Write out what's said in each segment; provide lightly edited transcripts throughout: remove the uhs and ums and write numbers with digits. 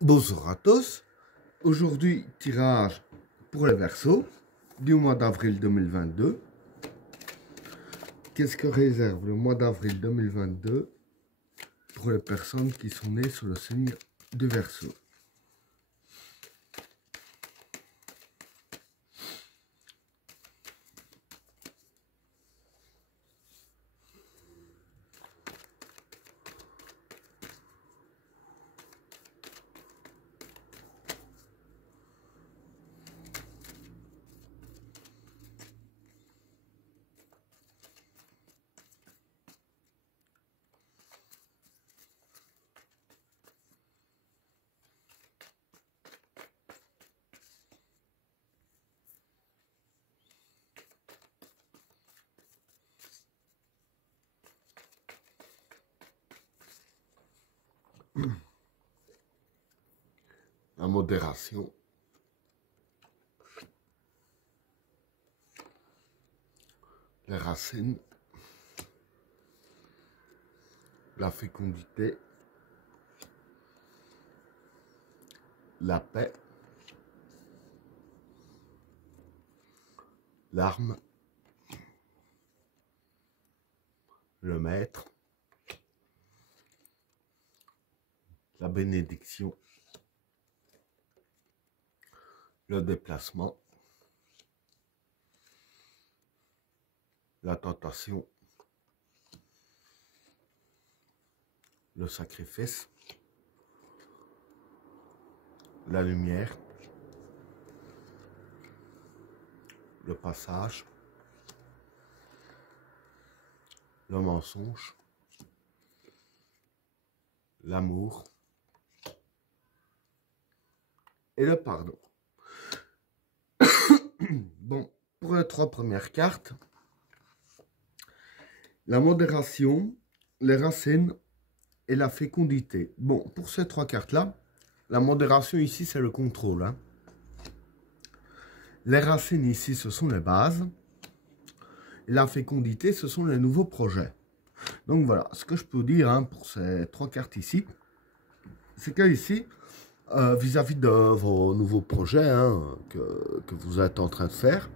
Bonjour à tous. Aujourd'hui, tirage pour les Verseaux du mois d'avril 2022. Qu'est-ce que réserve le mois d'avril 2022 pour les personnes qui sont nées sous le signe du Verseau? La modération, les racines, la fécondité, la paix, l'arme, le maître, la bénédiction, le déplacement, la tentation, le sacrifice, la lumière, le passage, le mensonge, l'amour et le pardon. Bon, pour les trois premières cartes, la modération, les racines et la fécondité. Bon, pour ces trois cartes-là, la modération ici, c'est le contrôle. Hein. Les racines ici, ce sont les bases. Et la fécondité, ce sont les nouveaux projets. Donc voilà, ce que je peux dire hein, pour ces trois cartes ici, c'est que ici, vis-à-vis de vos nouveaux projets hein, que vous êtes en train de faire,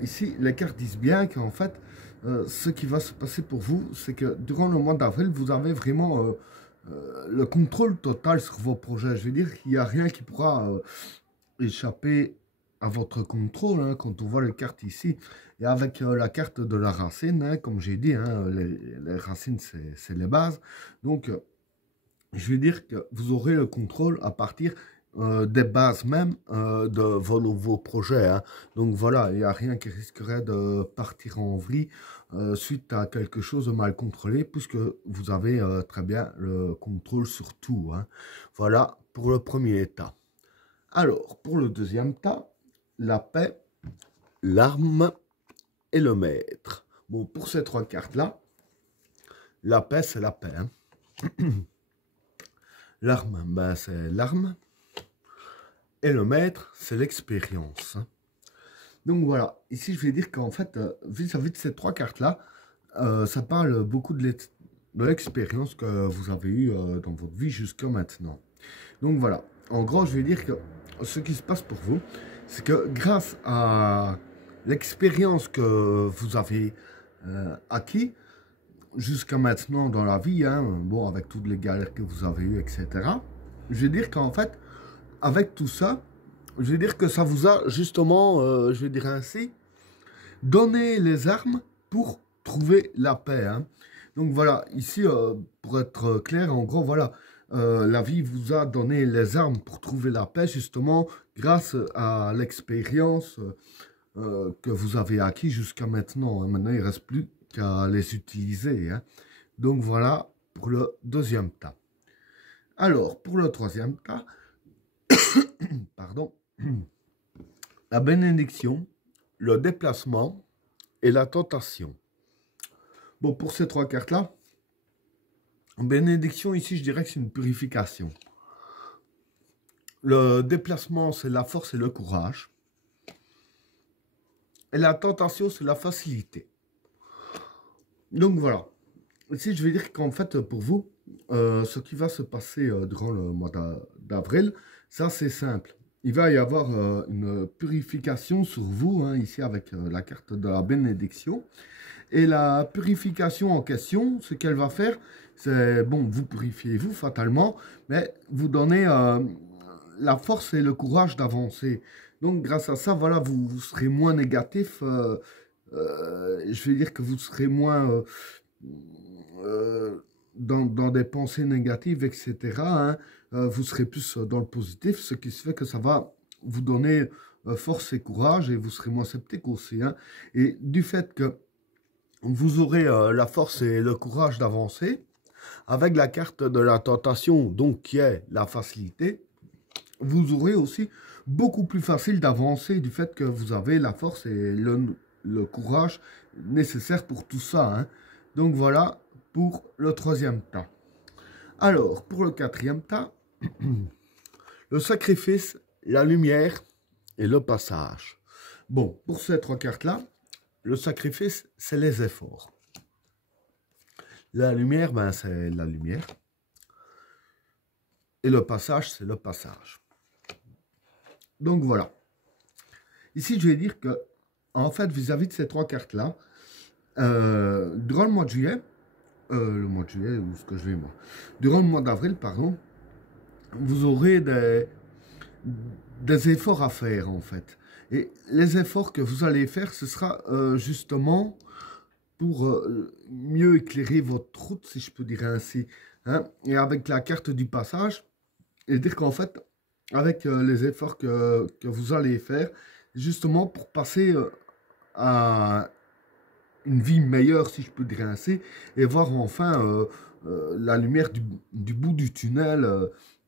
ici, les cartes disent bien qu'en fait, ce qui va se passer pour vous, c'est que durant le mois d'avril, vous avez vraiment le contrôle total sur vos projets. Je veux dire qu'il n'y a rien qui pourra échapper à votre contrôle hein, quand on voit les cartes ici. Et avec la carte de la racine, hein, comme j'ai dit, hein, les racines, c'est les bases. Donc, je veux dire que vous aurez le contrôle à partir des bases même de vos nouveaux projets. Hein. Donc voilà, il n'y a rien qui risquerait de partir en vrille suite à quelque chose de mal contrôlé, puisque vous avez très bien le contrôle sur tout. Hein. Voilà pour le premier état. Alors, pour le deuxième tas, la paix, l'arme et le maître. Bon, pour ces trois cartes-là, la paix, c'est la paix. Hein. L'arme, ben, c'est l'arme. Et le maître, c'est l'expérience. Hein. Donc voilà, ici je vais dire qu'en fait, vis-à-vis de ces trois cartes-là, ça parle beaucoup de l'expérience que vous avez eue dans votre vie jusqu'à maintenant. Donc voilà, en gros, je vais dire que ce qui se passe pour vous, c'est que grâce à l'expérience que vous avez acquis jusqu'à maintenant dans la vie, hein, bon, avec toutes les galères que vous avez eues, etc., je vais dire qu'en fait, avec tout ça, je vais dire que ça vous a justement, je vais dire ainsi, donné les armes pour trouver la paix. Hein. Donc voilà, ici, pour être clair, en gros, voilà, la vie vous a donné les armes pour trouver la paix, justement, grâce à l'expérience que vous avez acquis jusqu'à maintenant. Hein. Maintenant, il ne reste plus qu'à les utiliser. Hein. Donc voilà pour le deuxième tas. Alors, pour le troisième tas, pardon, la bénédiction, le déplacement et la tentation. Bon, pour ces trois cartes-là, bénédiction, ici, je dirais que c'est une purification. Le déplacement, c'est la force et le courage. Et la tentation, c'est la facilité. Donc, voilà. Ici, je vais dire qu'en fait, pour vous, ce qui va se passer durant le mois d'avril, ça c'est simple. Il va y avoir une purification sur vous, hein, ici avec la carte de la bénédiction. Et la purification en question, ce qu'elle va faire, c'est, bon, vous purifiez vous fatalement, mais vous donnez la force et le courage d'avancer. Donc grâce à ça, voilà, vous serez moins négatif. Je vais dire que vous serez moins dans des pensées négatives, etc. Hein. Vous serez plus dans le positif, ce qui se fait que ça va vous donner force et courage et vous serez moins sceptique aussi. Hein. Et du fait que vous aurez la force et le courage d'avancer, avec la carte de la tentation, donc qui est la facilité, vous aurez aussi beaucoup plus facile d'avancer du fait que vous avez la force et le courage nécessaire pour tout ça. Hein. Donc voilà pour le troisième tas. Alors, pour le quatrième tas, le sacrifice, la lumière et le passage. Bon, pour ces trois cartes-là, le sacrifice, c'est les efforts. La lumière, ben, c'est la lumière. Et le passage, c'est le passage. Donc voilà. Ici, je vais dire que, en fait, vis-à-vis de ces trois cartes-là, durant le mois de juillet, ou ce que je vais moi, durant le mois d'avril, pardon, vous aurez des efforts à faire, en fait. Et les efforts que vous allez faire, ce sera justement pour mieux éclairer votre route, si je peux dire ainsi. Hein. Et avec la carte du passage, et dire qu'en fait, avec les efforts que vous allez faire, justement pour passer à une vie meilleure, si je peux dire ainsi, et voir enfin la lumière du bout du tunnel,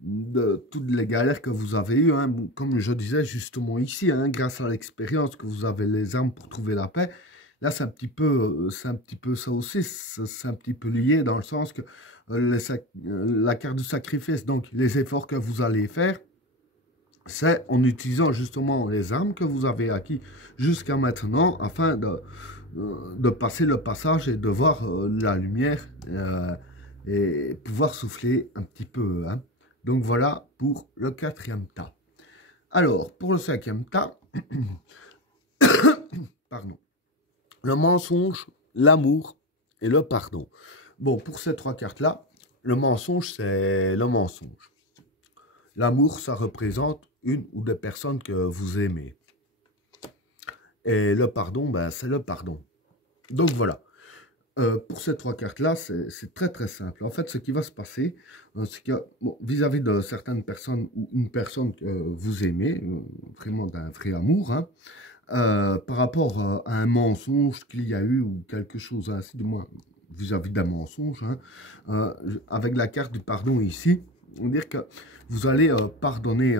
de toutes les galères que vous avez eues, hein, comme je disais justement ici, hein, grâce à l'expérience que vous avez les armes pour trouver la paix. Là, c'est un petit peu ça aussi, c'est un petit peu lié dans le sens que la carte du sacrifice, donc les efforts que vous allez faire, c'est en utilisant justement les armes que vous avez acquis jusqu'à maintenant afin de passer le passage et de voir la lumière et pouvoir souffler un petit peu. Hein. Donc voilà pour le quatrième tas. Alors, pour le cinquième tas, pardon, le mensonge, l'amour et le pardon. Bon, pour ces trois cartes-là, le mensonge, c'est le mensonge. L'amour, ça représente une ou des personnes que vous aimez. Et le pardon, ben, c'est le pardon. Donc voilà. Pour ces trois cartes-là, c'est très très simple. En fait, ce qui va se passer, c'est que vis-à-vis de certaines personnes ou une personne que vous aimez, vraiment d'un vrai amour, hein, par rapport à un mensonge qu'il y a eu ou quelque chose ainsi, du moins vis-à-vis d'un mensonge, hein, avec la carte du pardon ici, on va dire que vous allez pardonner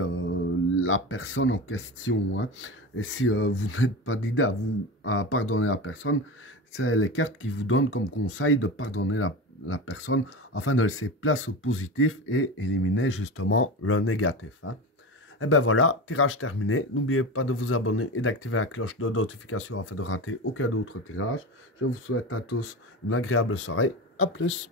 la personne en question. Hein, et si vous n'êtes pas d'idée à pardonner la personne, c'est les cartes qui vous donnent comme conseil de pardonner la personne afin de laisser place au positif et éliminer justement le négatif. Hein. Et ben voilà, tirage terminé. N'oubliez pas de vous abonner et d'activer la cloche de notification afin de rater aucun autre tirage. Je vous souhaite à tous une agréable soirée. À plus.